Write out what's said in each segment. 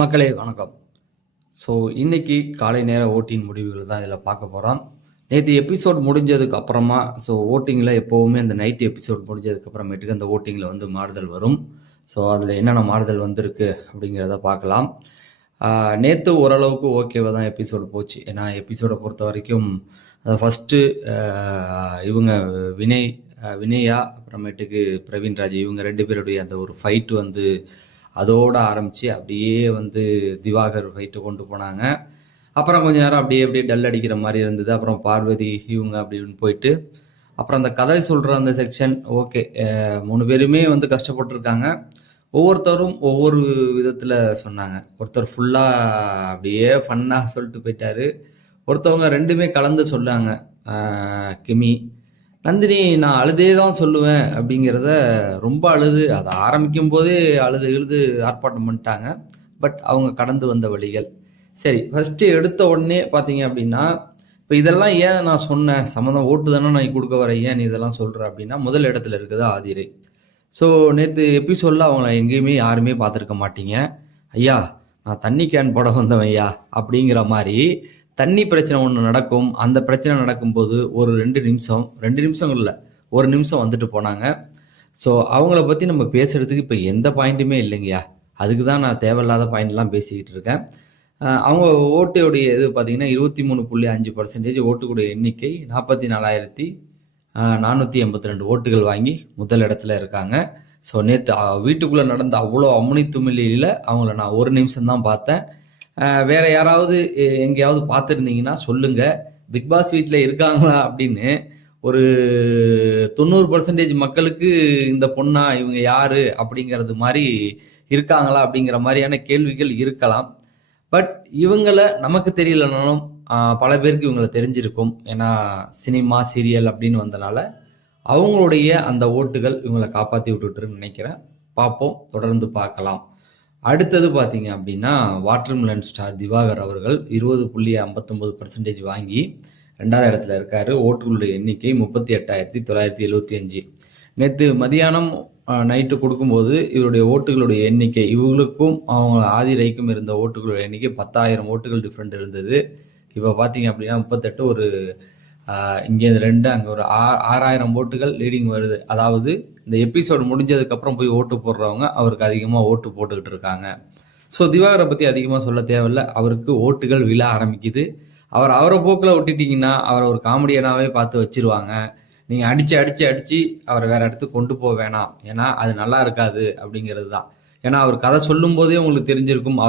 மக்களே வணக்கம். ஸோ இன்னைக்கு காலை நேர ஓட்டின் முடிவுகள் தான் இதில் பார்க்க போகிறோம். நேற்று எபிசோட் முடிஞ்சதுக்கு அப்புறமா ஓட்டிங்கில் எப்போவுமே அந்த நைட் எபிசோட் முடிஞ்சதுக்கு அப்புறமேட்டுக்கு அந்த ஓட்டிங்கில் வந்து மாறுதல் வரும். ஸோ அதில் என்னென்ன மாறுதல் வந்திருக்கு அப்படிங்கிறத பார்க்கலாம். நேற்று ஓரளவுக்கு ஓகேவாக தான் எபிசோடு போச்சு. ஏன்னா எபிசோடை பொறுத்த வரைக்கும் அதை ஃபஸ்ட்டு இவங்க வினயா அப்புறமேட்டுக்கு பிரவீன்ராஜ் இவங்க 2 பேருடைய அந்த ஒரு ஃபைட்டு வந்து அதோட ஆரம்பித்து அப்படியே வந்து திவாகர் ஃபைட்டு கொண்டு போனாங்க. அப்புறம் கொஞ்ச நேரம் அப்படியே டல் அடிக்கிற மாதிரி இருந்தது. அப்புறம் பார்வதி இவங்க அப்படின்னு போயிட்டு அப்புறம் அந்த கதை சொல்கிற அந்த செக்ஷன் ஓகே. 3 பேருமே வந்து கஷ்டப்பட்டுருக்காங்க. ஒவ்வொருத்தரும் ஒவ்வொரு விதத்தில் சொன்னாங்க. ஒருத்தர் ஃபுல்லாக அப்படியே ஃபன்னாக சொல்லிட்டு போயிட்டாரு. ஒருத்தவங்க 2மே கலந்து சொன்னாங்க. கிமி நந்தினி நான் அழுதே தான் சொல்லுவேன் அப்படிங்கிறத ரொம்ப அழுது அதை ஆரம்பிக்கும் போதே அழுது ஆர்ப்பாட்டம் பண்ணிட்டாங்க. பட் அவங்க கடந்து வந்த வழிகள் சரி. ஃபஸ்ட்டு எடுத்த உடனே பார்த்தீங்க அப்படின்னா இப்போ இதெல்லாம் ஏன் நான் சொன்னேன் சம்மந்தம் ஓட்டு தானே நான் கொடுக்க வரேன் ஏன் நீ இதெல்லாம் சொல்கிற அப்படின்னா முதல் இடத்துல இருக்குது ஆதிரை. ஸோ நேற்று எபிசோடில் அவங்கள எங்கேயுமே யாருமே பார்த்துருக்க மாட்டீங்க. ஐயா நான் தண்ணி கேன் போட வந்தவன் ஐயா அப்படிங்கிற மாதிரி தண்ணி பிரச்சனை ஒன்று நடக்கும். அந்த பிரச்சனை நடக்கும்போது ஒரு 2 நிமிஷம் இல்லை 1 நிமிஷம் வந்துட்டு போனாங்க. ஸோ அவங்கள பற்றி நம்ம பேசுகிறதுக்கு இப்போ எந்த பாயிண்ட்டுமே இல்லைங்கய்யா. அதுக்கு தான் நான் தேவையில்லாத பாயிண்ட்லாம் பேசிக்கிட்டு இருக்கேன். அவங்க ஓட்டுடைய இது பார்த்தீங்கன்னா 23.5% ஓட்டுக்கூடிய எண்ணிக்கை 44,482 ஓட்டுகள் வாங்கி முதல் இடத்துல இருக்காங்க. ஸோ நேற்று வீட்டுக்குள்ளே நடந்த அவ்வளோ அம்முனி துமிழியில் அவங்கள நான் 1 நிமிஷம் தான் பார்த்தேன். வேற யாராவது எங்கேயாவது பார்த்துருந்தீங்கன்னா சொல்லுங்க. பிக் பாஸ் வீட்டில் இருக்காங்களா அப்படின்னு ஒரு 90% மக்களுக்கு இந்த பொண்ணா இவங்க யாரு அப்படிங்கிறது மாதிரி இருக்காங்களா அப்படிங்கிற மாதிரியான கேள்விகள் இருக்கலாம். பட் இவங்களை நமக்கு தெரியலனாலும் பல பேருக்கு இவங்களை தெரிஞ்சிருக்கும். ஏன்னா சினிமா சீரியல் அப்படின்னு வந்தனால அவங்களுடைய அந்த ஓட்டுகள் இவங்களை காப்பாற்றி விட்டுட்டுருன்னு நினைக்கிறேன். பார்ப்போம், தொடர்ந்து பார்க்கலாம். அடுத்தது பார்த்தீங்க அப்படின்னா வாட்டர்மெலன் ஸ்டார் திவாகர் அவர்கள் 20.59% வாங்கி 2வது இடத்துல இருக்காரு. ஓட்டுகளுடைய எண்ணிக்கை 38,975. நேற்று மதியானம் நைட்டு கொடுக்கும்போது இவருடைய ஓட்டுகளுடைய எண்ணிக்கை இவங்களுக்கும் அவங்க ஆதிரைக்கும் இருந்த ஓட்டுகளுடைய எண்ணிக்கை 10,000 ஓட்டுகள் டிஃப்ரெண்ட் இருந்தது. இப்போ பார்த்தீங்க அப்படின்னா 38 ஒரு இங்கே 2 அங்கே ஒரு 6,000 ஓட்டுகள் லீடிங் வருது. அதாவது இந்த எபிசோடு முடிஞ்சதுக்கப்புறம் போய் ஓட்டு போடுறவங்க அவருக்கு அதிகமாக ஓட்டு போட்டுக்கிட்டு இருக்காங்க. ஸோ திவாகரை பற்றி அதிகமாக சொல்ல தேவையில்லை. அவருக்கு ஓட்டுகள் விழ ஆரம்பிக்குது. அவரை போக்கில் விட்டுட்டிங்கன்னா அவரை ஒரு காமெடியனாகவே பார்த்து வச்சிருவாங்க. நீங்கள் அடித்து அவரை வேறு இடத்துக்கு கொண்டு போக வேணாம். ஏன்னா அது நல்லா இருக்காது அப்படிங்கிறது தான். ஏன்னா அவர் கதை சொல்லும் போதே உங்களுக்கு தெரிஞ்சிருக்கும்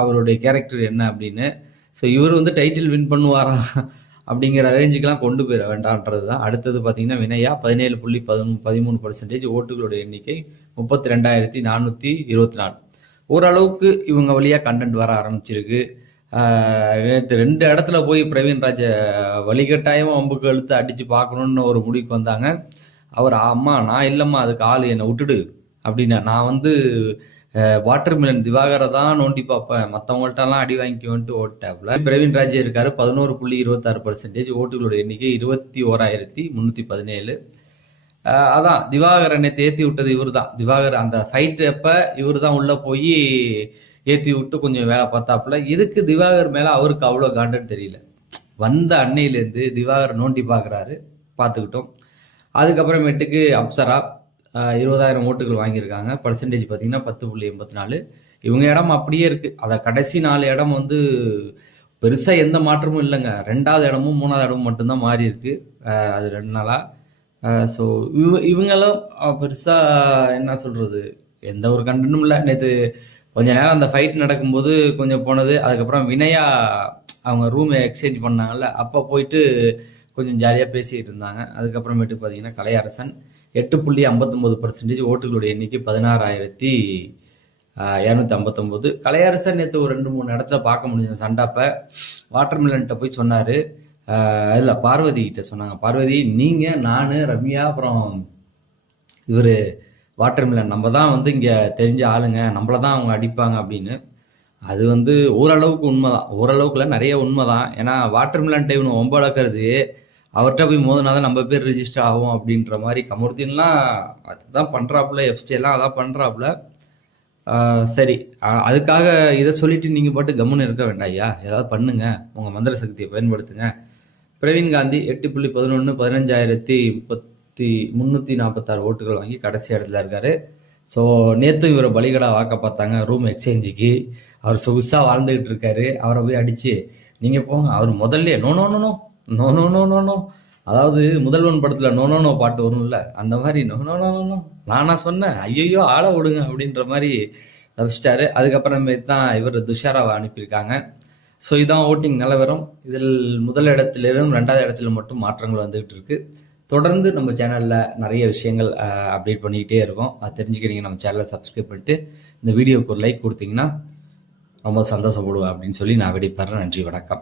அவருடைய கேரக்டர் என்ன அப்படின்னு. ஸோ இவர் வந்து டைட்டில் வின் பண்ணுவாரா அப்படிங்கிற ரேஞ்சுக்கெல்லாம் கொண்டு போயிட வேண்டான்றது தான். அடுத்தது பார்த்தீங்கன்னா வினயா 17.13% ஓட்டுகளுடைய எண்ணிக்கை 32,424. ஓரளவுக்கு இவங்க வழியாக கண்டென்ட் வர ஆரம்பிச்சிருக்கு. நேற்று 2 இடத்துல போய் பிரவீன்ராஜை வழிகட்டாயமாக அம்புக்கு இழுத்து அடித்து பார்க்கணுன்னு ஒரு முடிவுக்கு வந்தாங்க. அவர் அம்மா நான் இல்லைம்மா அதுக்கு ஆள் என்னை விட்டுடு அப்படின்னா நான் வந்து வாட்டர்மெலன் திவாகரை தான் நோண்டி பார்ப்பேன் மற்றவங்கள்ட்டெல்லாம் அடி வாங்கிக்குவேன்ட்டு ஓட்டாப்புல. பிரவீன்ராஜ் இருக்காரு 11.26%. ஓட்டுகளுடைய எண்ணிக்கை 21,317. அதான் திவாகரை நேற்று ஏற்றி விட்டது இவர் தான். திவாகர் அந்த ஃபைட்டு அப்போ இவர் தான் உள்ளே போய் ஏற்றி விட்டு கொஞ்சம் வேலை பார்த்தாப்புல. இதுக்கு திவாகர் மேலே அவருக்கு அவ்வளோ காண்டன்னு தெரியல. வந்த அன்னையிலேருந்து திவாகர் நோண்டி பார்க்குறாரு, பார்த்துக்கிட்டோம். அதுக்கப்புறமேட்டுக்கு அப்சரா 20,000 ஓட்டுகள் வாங்கியிருக்காங்க. பர்சன்டேஜ் பார்த்தீங்கன்னா 10.84. இவங்க இடம் அப்படியே இருக்குது. அதை கடைசி 4 இடம் வந்து பெருசாக எந்த மாற்றமும் இல்லைங்க. 2வது இடமும் 3வது இடமும் மட்டும்தான் மாறி இருக்கு. அது 2 நாளாக. ஸோ இவங்களும் பெருசாக என்ன சொல்கிறது எந்த ஒரு கண்டனும் இல்லை. நேற்று கொஞ்ச நேரம் அந்த ஃபைட் நடக்கும்போது கொஞ்சம் போனது. அதுக்கப்புறம் வினயா அவங்க ரூமை எக்ஸ்சேஞ்ச் பண்ணாங்கல்ல, அப்போ போயிட்டு கொஞ்சம் ஜாலியாக பேசிக்கிட்டு இருந்தாங்க. அதுக்கப்புறமேட்டு பார்த்தீங்கன்னா கலையரசன் 8.59%. ஓட்டுகளுடைய எண்ணிக்கை 16,259. கலையரசன் நேற்று ஒரு 2-3 இடத்துல பார்க்க முடிஞ்ச சண்டாப்பை வாட்டர்மெலன்ட்ட போய் சொன்னார். இல்லை பார்வதி கிட்ட சொன்னாங்க. பார்வதி நீங்கள் நான் ரம்யா அப்புறம் இவர் வாட்டர்மெலன் நம்ம தான் வந்து இங்கே தெரிஞ்ச ஆளுங்க, நம்மளை தான் அவங்க அடிப்பாங்க அப்படின்னு. அது வந்து ஓரளவுக்கு உண்மை தான். ஓரளவுக்குல நிறைய உண்மை தான். ஏன்னா வாட்டர்மெலன் டைம் ஒம்ப வளர்க்குறது அவர்கிட்ட போய் மோதினா தான் நம்ம பேர் ரிஜிஸ்டர் ஆகும் அப்படின்ற மாதிரி கமருதீன்லாம் அதுதான் பண்ணுறாப்புல. எஃப்ஸ்டியெல்லாம் அதான் பண்ணுறாப்புல. சரி. அதுக்காக இத சொல்லிட்டு நீங்க பாட்டுக்கு கம்முனு இருக்க வேண்டாம் ஐயா. ஏதாவது பண்ணுங்க. உங்க மந்திர சக்திய பயன்படுத்துங்க. பிரவீன் காந்தி 8.11 15,346 ஓட்டுகள் வாங்கி கடைசி இடத்துல இருக்காரு. ஸோ நேத்தும் இவர பலிகடா வாக்க பார்த்தாங்க ரூம் எக்ஸ்சேஞ்சுக்கு. அவர் சொகுசா வாழ்ந்துகிட்டு இருக்காரு. அவர போய் அடிச்சு, நீங்க போங்க. அவர் முதல்லயே no no no no no no no no no. அதாவது முதல்வன் படத்துல நோ நோ நோ பாட்டு வரும்ல, அந்த மாதிரி no no no no no நானா சொன்னேன், ஐயையோ ஆள விடுங்க அப்படின்ற மாதிரி தப்பிச்சிட்டாரு. அதுக்கப்புறமேட்டு தான் இவர் துஷாராவை அனுப்பியிருக்காங்க. ஸோ இதான் ஓட்டிங் நிலவரம். இதில் முதல் இடத்திலும் 2வது இடத்துல மட்டும் மாற்றங்கள் வந்துகிட்டு இருக்கு. தொடர்ந்து நம்ம சேனல்ல நிறைய விஷயங்கள் அப்டேட் பண்ணிக்கிட்டே இருக்கோம். அது தெரிஞ்சுக்கிறீங்க. நம்ம சேனலை சப்ஸ்கிரைப் பண்ணிட்டு இந்த வீடியோக்கு ஒரு லைக் கொடுத்தீங்கன்னா ரொம்ப சந்தோஷப்படுவேன் அப்படின்னு சொல்லி நான் விடைபெறேன். நன்றி, வணக்கம்.